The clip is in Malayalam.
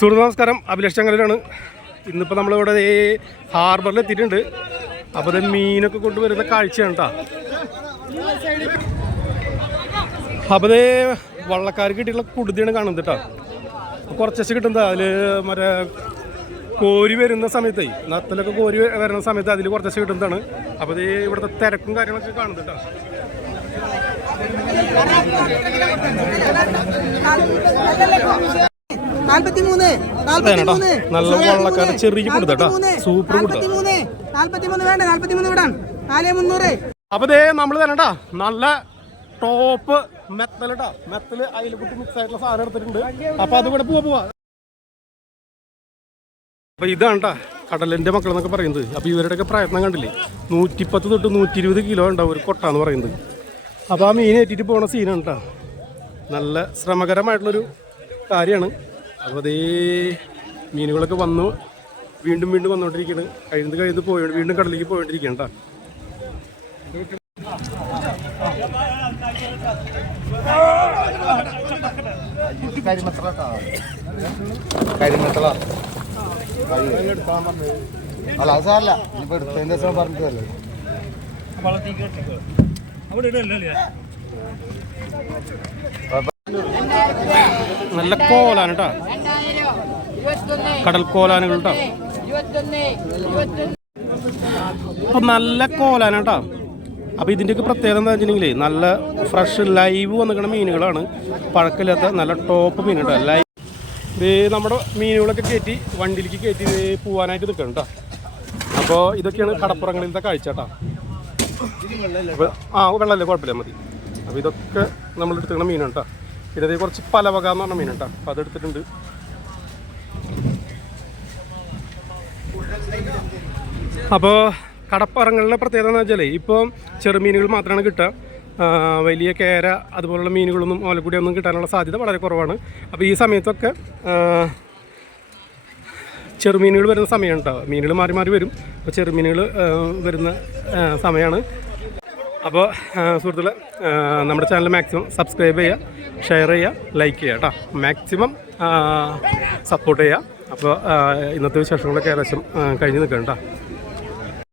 സുഹൃത്ത് നമസ്കാരം, അഭിലാഷ് ചങ്ങലാണ്. ഇന്നിപ്പോൾ നമ്മളിവിടെ ഹാർബറിൽ എത്തിയിട്ടുണ്ട്. അപ്പോൾ അത് മീനൊക്കെ കൊണ്ടുവരുന്ന കാഴ്ചയാണ് കേട്ടോ. അപ്പോൾ അത് വള്ളക്കാർക്ക് കിട്ടിയുള്ള കുടുതിയാണ് കാണുന്നത് കേട്ടോ. കുറച്ച് കിട്ടുന്നത് അതിൽ മറ്റേ കോരി വരുന്ന സമയത്തേ, നത്തലൊക്കെ കോരി വരുന്ന സമയത്ത് അതിൽ കുറച്ച് കിട്ടുന്നതാണ്. അപ്പോൾ ഇത് ഇവിടുത്തെ തിരക്കും കാര്യങ്ങളൊക്കെ കാണുന്നത് കേട്ടോ. നല്ല വള്ളക്കാരുടെ ചെറിയ കൊടുത്താ സൂപ്പർ കൊടുത്ത. അപ്പൊ ദേ നമ്മള് തരണ്ടാ നല്ല ടോപ്പ് മെത്തലിട്ടാ, മെത്തല് അയിലക്കുട്ടി മിക്സ് ആയിട്ടുള്ള സാധനം എടുത്തിട്ടുണ്ട്. അപ്പൊ അത് കൂടെ പോവാ. അപ്പൊ ഇതാണ് കേട്ടാ കടലിന്റെ മക്കൾ എന്നൊക്കെ പറയുന്നത്. അപ്പൊ ഇവരുടെയൊക്കെ പ്രയത്നം കണ്ടില്ലേ, 110 തൊട്ട് 120 കിലോ ഉണ്ടാവും ഒരു കൊട്ടാന്ന് പറയുന്നത്. അപ്പൊ ആ മീൻ ഏറ്റിട്ട് പോണ സീനാണ് കേട്ടോ. നല്ല ശ്രമകരമായിട്ടുള്ളൊരു കാര്യമാണ്. അപ്പോൾ അതേ മീനുകളൊക്കെ വന്നു വീണ്ടും വീണ്ടും വന്നുകൊണ്ടിരിക്കുകയാണ്. കഴിഞ്ഞ് പോയി വീണ്ടും കടലിലേക്ക് പോയിക്കൊണ്ടിരിക്കുകയാണ് കേട്ടോ. നല്ല കോലാണ് കേട്ടോ, കടൽ കോലാനുകൾ കേട്ടോ. അപ്പൊ നല്ല കോലാന കേട്ടോ. അപ്പൊ ഇതിൻ്റെയൊക്കെ പ്രത്യേകത എന്താ വെച്ചിട്ടുണ്ടെങ്കിൽ നല്ല ഫ്രഷ് ലൈവ് വന്നിരിക്കുന്ന മീനുകളാണ്, പഴക്കമില്ലാത്ത നല്ല ടോപ്പ് മീൻ കേട്ടോ. ലൈവ് നമ്മുടെ മീനുകളൊക്കെ കയറ്റി വണ്ടിയിലേക്ക് കയറ്റി പോവാനായിട്ട് നിൽക്കണം കേട്ടോ. അപ്പോൾ ഇതൊക്കെയാണ് കടപ്പുറങ്ങളിലത്തെ കാഴ്ച കേട്ടോ. വെള്ളമല്ലേ, കുഴപ്പമില്ല, മതി. അപ്പോൾ ഇതൊക്കെ നമ്മൾ എടുത്തിരിക്കുന്ന മീനാണ് കേട്ടോ. പിന്നെ അതേ കുറച്ച് പലവക എന്ന് പറഞ്ഞ മീൻ കേട്ടോ. അപ്പോൾ അതെടുത്തിട്ടുണ്ട്. അപ്പോൾ കടപ്പുറങ്ങളിലെ പ്രത്യേകത എന്ന് വെച്ചാൽ ഇപ്പോൾ ചെറുമീനുകൾ മാത്രമാണ് കിട്ടുക. വലിയ കേര അതുപോലുള്ള മീനുകളൊന്നും ഓലക്കുടിയൊന്നും കിട്ടാനുള്ള സാധ്യത വളരെ കുറവാണ്. അപ്പോൾ ഈ സമയത്തൊക്കെ ചെറുമീനുകൾ വരുന്ന സമയമാണ് കേട്ടോ. മീനുകൾ മാറി മാറി വരും. അപ്പോൾ ചെറുമീനുകൾ വരുന്ന സമയമാണ്. അപ്പോൾ സുഹൃത്തുക്കളെ, നമ്മുടെ ചാനൽ മാക്സിമം സബ്സ്ക്രൈബ് ചെയ്യുക, ഷെയർ ചെയ്യുക, ലൈക്ക് ചെയ്യുക കേട്ടോ. മാക്സിമം സപ്പോർട്ട് ചെയ്യുക. അപ്പോൾ ഇന്നത്തെ വിശേഷങ്ങളൊക്കെ ഏകദേശം കഴിഞ്ഞ് നിൽക്കണം കേട്ടോ.